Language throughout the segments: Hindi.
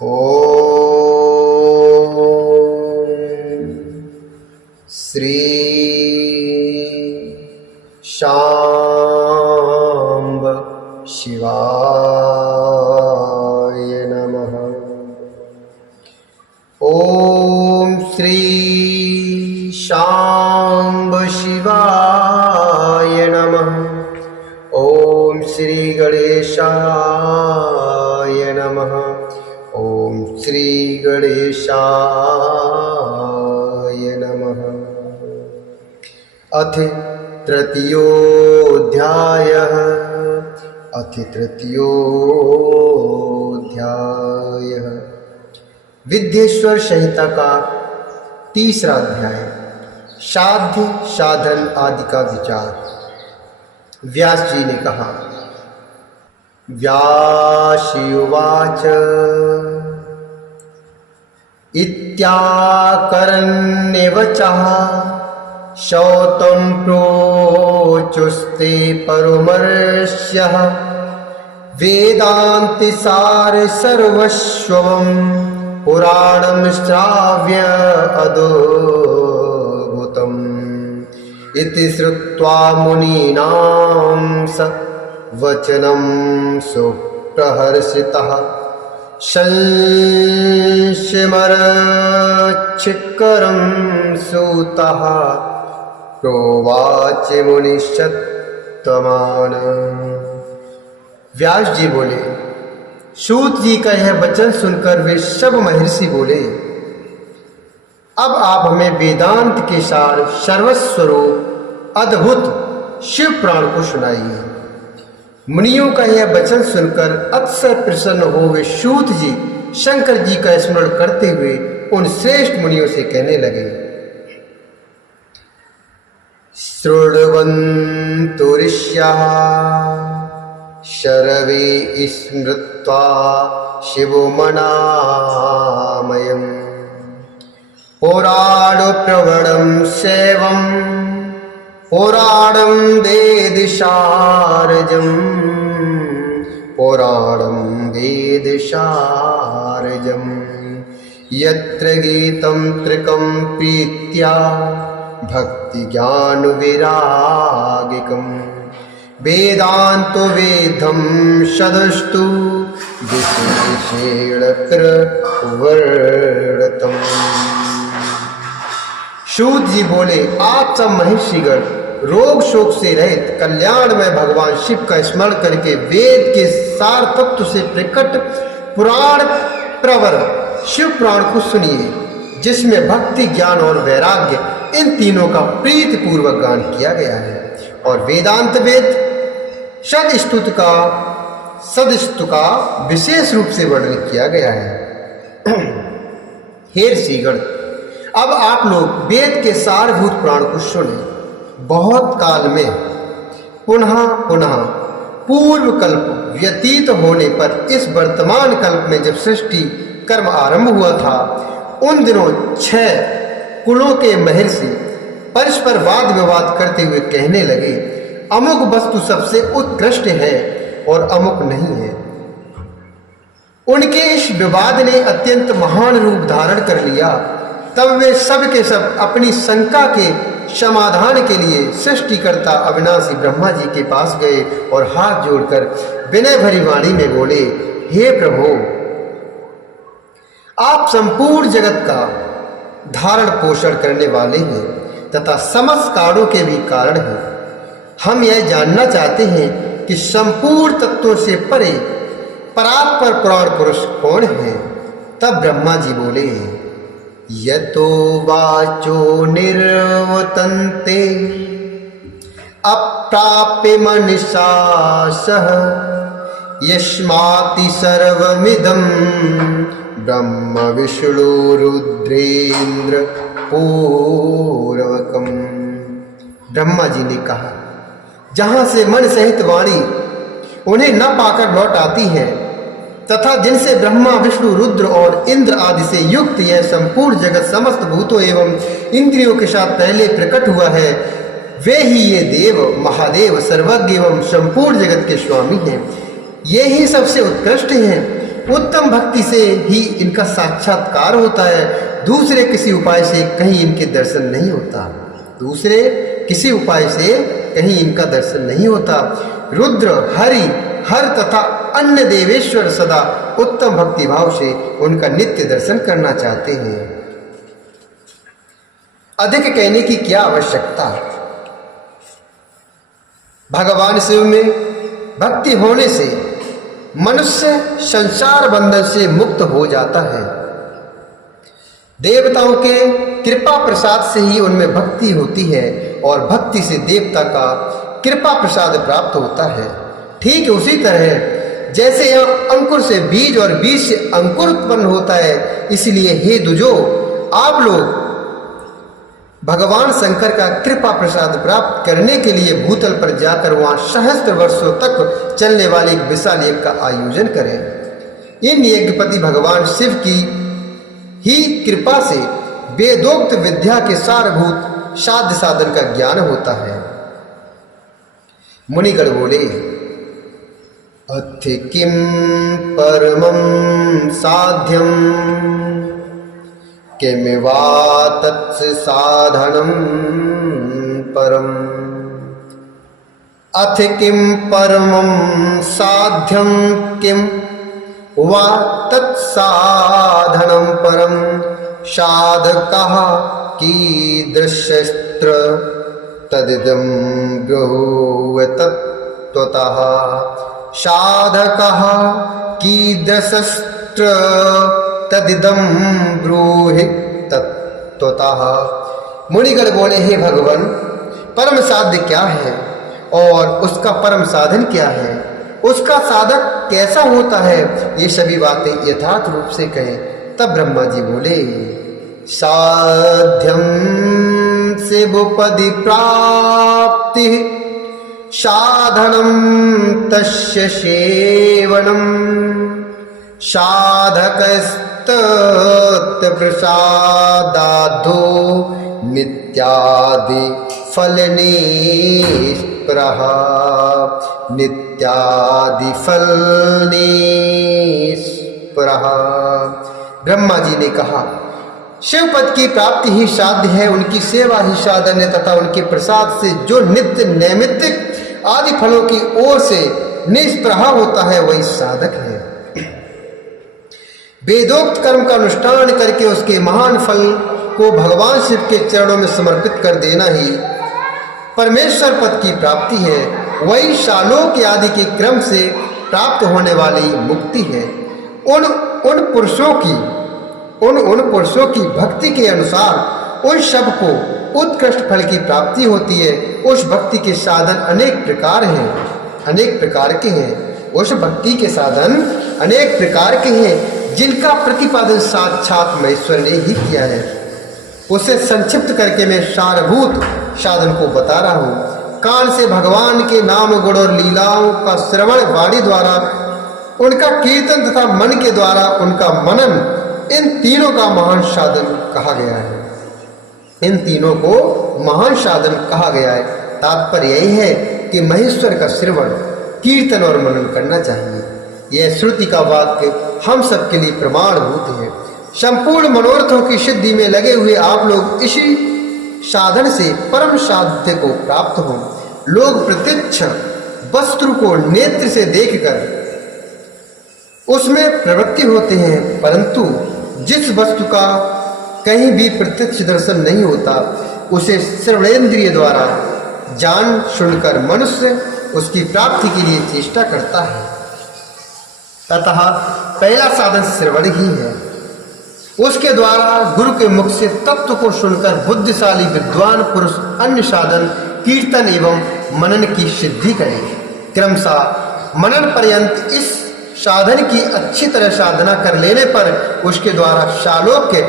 ओम श्री शांब शिवाय नमः। ओम श्री शांब शिवाय नमः। ओम श्री गणेशाय नमः। ओम श्री गणेशाय नमः। अथ तृतीयोऽध्यायः। विद्येश्वर संहिता का तीसरा अध्याय, साध्य साधन आदि का विचार। व्यास जी ने कहा। व्यासुवाच इत्याकरण्यवचः शौतं प्रोचुस्ते परमर्ष्यः वेदान्तिसार सर्वस्वं पुराणं श्राव्य अद्भुतम् इति श्रुत्वा मुनीनां स वचनं सुप्रहर्षितः संशयमरच्छिक्करं सूतः प्रोवाच मुनिषत्तमान। व्यास जी बोले, सूत जी का यह वचन सुनकर वे सब महर्षि बोले, अब आप हमें वेदांत के सार सर्वस्वरूप अद्भुत शिव पुराण को सुनाइए। मुनियों का यह वचन सुनकर अतिशय प्रसन्न हो वे सूत जी शंकर जी का स्मरण करते हुए उन श्रेष्ठ मुनियों से कहने लगे। शृण्वन्तु ऋष्यः शरवे स्मृत्वा शिवमनामयम् पुराणप्रवणं शैवं पुराणं वेदसारजम् पुराणं वेदसारजम् यत्र गीतं त्रिकं प्रीत्या भक्तिज्ञानविरागिकम् वेदान्तो वेदं सदस्तु विशेषेण प्रवर्ततम्। सूत जी बोले, आप सब महर्षिगण रोग शोक से रहित कल्याणमय भगवान शिव का स्मरण करके वेद के सार तत्व से प्रकट पुराण प्रवर शिव पुराण को सुनिए, जिसमें भक्ति ज्ञान और वैराग्य इन तीनों का प्रीति पूर्वक गान किया गया है और वेदांत वेद सदस्तु का विशेष रूप से वर्णन किया गया है। हे ऋषिगण, अब आप लोग वेद के सारभूत पुराण को सुने। बहुत काल में पुनः पुनः पूर्व कल्प व्यतीत होने पर इस वर्तमान कल्प में जब सृष्टि कर्म आरंभ हुआ था, उन दिनों 6 कुलों के महर्षि परस्पर वाद विवाद करते हुए कहने लगे, अमुक वस्तु सबसे उत्कृष्ट है और अमुक नहीं है। उनके इस विवाद ने अत्यंत महान रूप धारण कर लिया। तब वे सब के सब अपनी शंका के समाधान के लिए सृष्टिकर्ता अविनाशी ब्रह्मा जी के पास गए और हाथ जोड़कर विनय भरी वाणी में बोले, हे प्रभु, आप संपूर्ण जगत का धारण पोषण करने वाले हैं तथा समस्त कारणों के भी कारण हैं। हम यह जानना चाहते हैं कि संपूर्ण तत्वों से परे परात्पर पुराण पुरुष कौन है। तब ब्रह्मा जी बोले, यतो वाचो निर्वर्तन्ते अप्राप्य मनसा सह यस्माति सर्वमिदं ब्रह्म विष्णु रुद्रेन्द्र पूर्वकम्। ब्रह्मा जी ने कहा, जहां से मन सहित वाणी उन्हें न पाकर लौट आती है तथा जिनसे ब्रह्मा विष्णु रुद्र और इंद्र आदि से युक्त यह संपूर्ण जगत समस्त भूतों एवं इंद्रियों के साथ पहले प्रकट हुआ है, वे ही ये देव महादेव सर्वज्ञ एवं संपूर्ण जगत के स्वामी हैं। ये ही सबसे उत्कृष्ट हैं। उत्तम भक्ति से ही इनका साक्षात्कार होता है। दूसरे किसी उपाय से कहीं इनके दर्शन नहीं होता। दूसरे किसी उपाय से कहीं इनका दर्शन नहीं होता। रुद्र, हरि, हर तथा अन्य देवेश्वर सदा उत्तम भक्ति भाव से उनका नित्य दर्शन करना चाहते हैं। अधिक कहने की क्या आवश्यकता। भगवान शिव में भक्ति होने से मनुष्य संसार बंधन से मुक्त हो जाता है। देवताओं के कृपा प्रसाद से ही उनमें भक्ति होती है और भक्ति से देवता का कृपा प्रसाद प्राप्त होता है। ठीक उसी तरह जैसे यह अंकुर से बीज और बीज से अंकुर उत्पन्न होता है, इसलिए हे दुजो, आप लोग भगवान शंकर का कृपा प्रसाद प्राप्त करने के लिए भूतल पर जाकर वहां सहस्त्र वर्षों तक चलने वाले एक विशाल यज्ञ का आयोजन करें। इन यज्ञपति भगवान शिव की ही कृपा से वेदोक्त विद्या के सारभूत साध्य साधन का ज्ञान होता है। मुनिगण बोले, अथ किम परमं साध्यम किमिवा तत्स साधनं परम्। अथ किम परमं साध्यं किम वा तत्साधनं परं। साधकः कीदृशस्त्र तदिदं ब्रूहि तत्त्वतः। साधकः कीदृशस्त्र तदिदं ब्रूहि तत्त्वतः। मुनिगण बोले, हे भगवान, परम साध्य क्या है और उसका परम साधन क्या है, उसका साधक कैसा होता है, ये सभी बातें यथार्थ रूप से कहें। तब ब्रह्मा जी बोले, साध्यं शिवपदि प्राप्ति साधनं तस्य सेवनं। साधकस्तत् प्रसादाद्धो नित्यादि फलने स्पृह। नित्यादि फलने स्पृह। ब्रह्मा जी ने कहा, शिवपद की प्राप्ति ही साध्य है, उनकी सेवा ही साधन है तथा उनके प्रसाद से जो नित्य नैमित्तिक आदि फलों की ओर से निष्प्रह होता है वही साधक है। वेदोक्त कर्म का अनुष्ठान करके उसके महान फल को भगवान शिव के चरणों में समर्पित कर देना ही परमेश्वर पद की प्राप्ति है। वही शालोक आदि के क्रम से प्राप्त होने वाली मुक्ति है। उन पुरुषों की भक्ति के अनुसार उन सब को उत्कृष्ट फल की प्राप्ति होती है। उस भक्ति के साधन अनेक प्रकार के हैं। उस भक्ति के साधन अनेक प्रकार के हैं जिनका प्रतिपादन साक्षात महेश्वर ने ही किया है। उसे संक्षिप्त करके मैं सारभूत साधन को बता रहा हूँ। कान से भगवान के नाम गुण और लीलाओं का श्रवण, वाणी द्वारा उनका कीर्तन तथा मन के द्वारा उनका मनन, इन तीनों का महान साधन कहा गया है। इन तीनों को महान साधन कहा गया है। तात्पर्य यही है कि महेश्वर का श्रवण, कीर्तन और मनन करना चाहिए। यह श्रुति का वाक्य हम सबके लिए प्रमाणभूत है। संपूर्ण मनोरथों की सिद्धि में लगे हुए आप लोग इसी साधन से परम साध्य को प्राप्त हो। लोग प्रत्यक्ष वस्तु को नेत्र से देखकर उसमें प्रवृत्ति होते हैं, परंतु जिस वस्तु का कहीं भी प्रत्यक्ष दर्शन नहीं होता उसे श्रवणेन्द्रिय द्वारा जान सुनकर मनुष्य उसकी प्राप्ति के लिए चेष्टा करता है। अतः पहला साधन श्रवण ही है। उसके द्वारा गुरु के मुख से तत्व को सुनकर बुद्धिशाली विद्वान पुरुष अन्य साधन कीर्तन एवं मनन की सिद्धि करें। क्रमशः मनन पर्यंत इस साधन की अच्छी तरह साधना कर लेने पर उसके द्वारा शालोक्य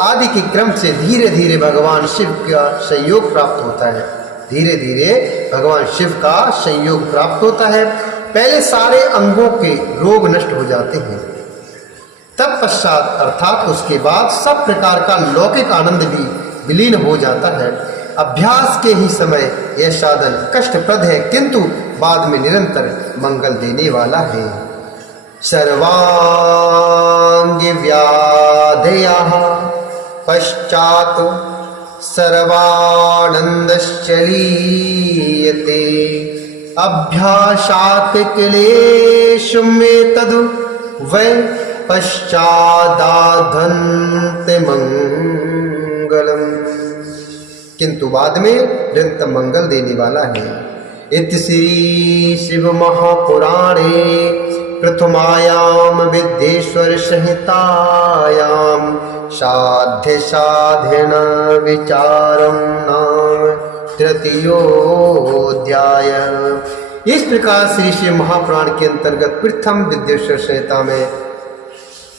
आदि के क्रम से धीरे धीरे भगवान शिव का संयोग प्राप्त होता है। धीरे धीरे भगवान शिव का संयोग प्राप्त होता है। पहले सारे अंगों के रोग नष्ट हो जाते हैं, तत्पश्चात अर्थात उसके बाद सब प्रकार का लौकिक आनंद भी विलीन हो जाता है। अभ्यास के ही समय यह साधन कष्टप्रद है, किंतु बाद में निरंतर मंगल देने वाला है। सर्वांगी व्याधयः पश्चात् सर्वानन्दश्चलीयते अभ्यासात् क्लेशमेतद् वै पश्चादाधन्ते मंगलम, किंतु बाद में निरंतर मंगल देने वाला है। इति श्री शिव महापुराणे प्रथमायाम विद्येश्वर संहितायाम साध्य साधन विचारम नाम तृतीयोऽध्याय। इस प्रकार श्री शिव महापुराण के अंतर्गत प्रथम विद्येश्वर संहिता में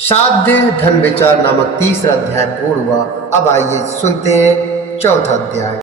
साध्य धन विचार नामक तीसरा अध्याय पूर्ण हुआ। अब आइए सुनते हैं चौथा अध्याय।